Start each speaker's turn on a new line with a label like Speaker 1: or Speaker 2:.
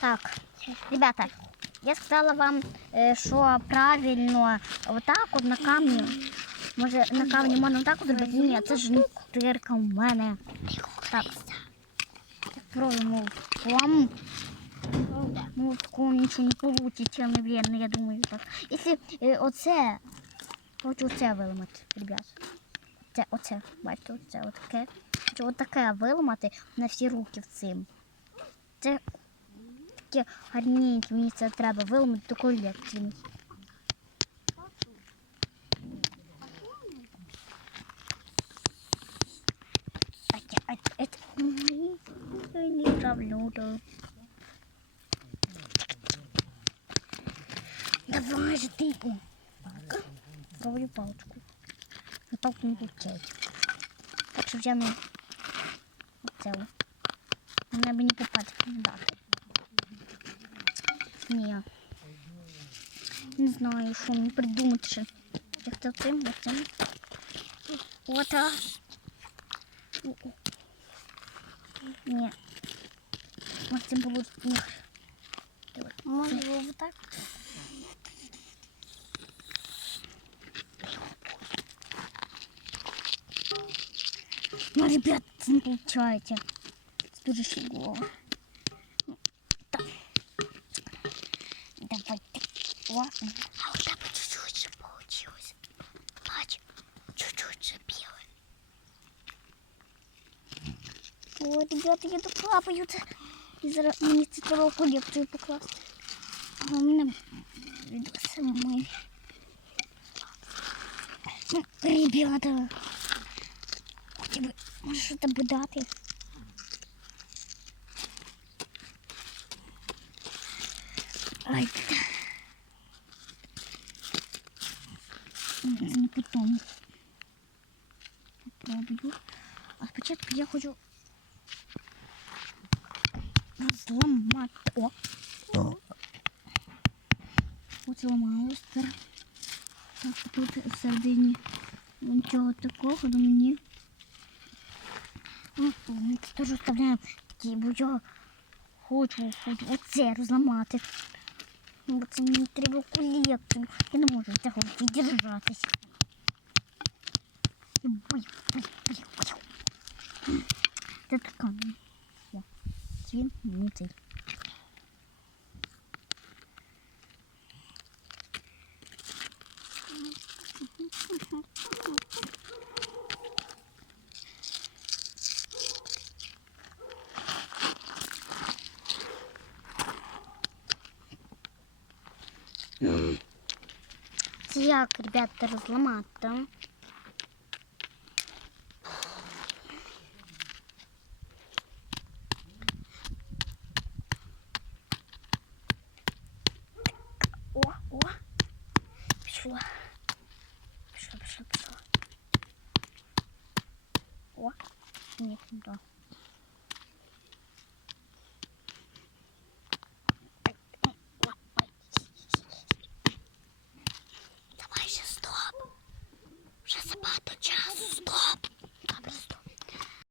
Speaker 1: Так, ребята, я сказала вам, е, що правильно отак от на камні. Може на камні можна отак от зробити? Ні, це ж не дирка у мене. Так. Пробуємо вам. Ну, такого нічого не получится, наверное, я думаю так. Если е, оце, хочу оце виламати, ребят. Це, оце, бачите, оце, отаке. Хочу отаке виламати на всі руки в цим. Це таке гарненьке, мені це треба виламати до колекції. Ать, ать, ать. Ой, Не правлю, да. Давай же ты. Палка. Пробую палочку. На палку не получається. Так що вже не оце. Мене би не попасти не дати. Ні. Не знаю, що мені придумати ще. Як це цим, як цим. От. а. Ні. Ось цим було. Ні. Може, вот так? Ну, ребят, це не получається. Це дуже Давайте. О.
Speaker 2: А у тебя чуть-чуть же получилось. Бач, чуть-чуть же белое.
Speaker 1: О, ребята, я докапаю це. І зараз мені це треба колекцію покласти. А у мене відоси мої. Ну, Ребята. Хоча б, може що там Ай. Ні, Це не потом. Попробую. А спочатку я хочу розламати. О! Ось зламалось тепер. Так, тут всередині нічого такого, але мені. Ну, Ми це теж оставляємо такі, бо я хочу, хочу оце розламати. Ну, бо це мені треба колекцію. Я не можу від цього віддержатись. Бой, бой, бой, бой. Це така. О, він мені цей. як, ребята, розламати? О, о. Пішло. Пішло, пішло, пішло. О. Ні, не то. 掐死你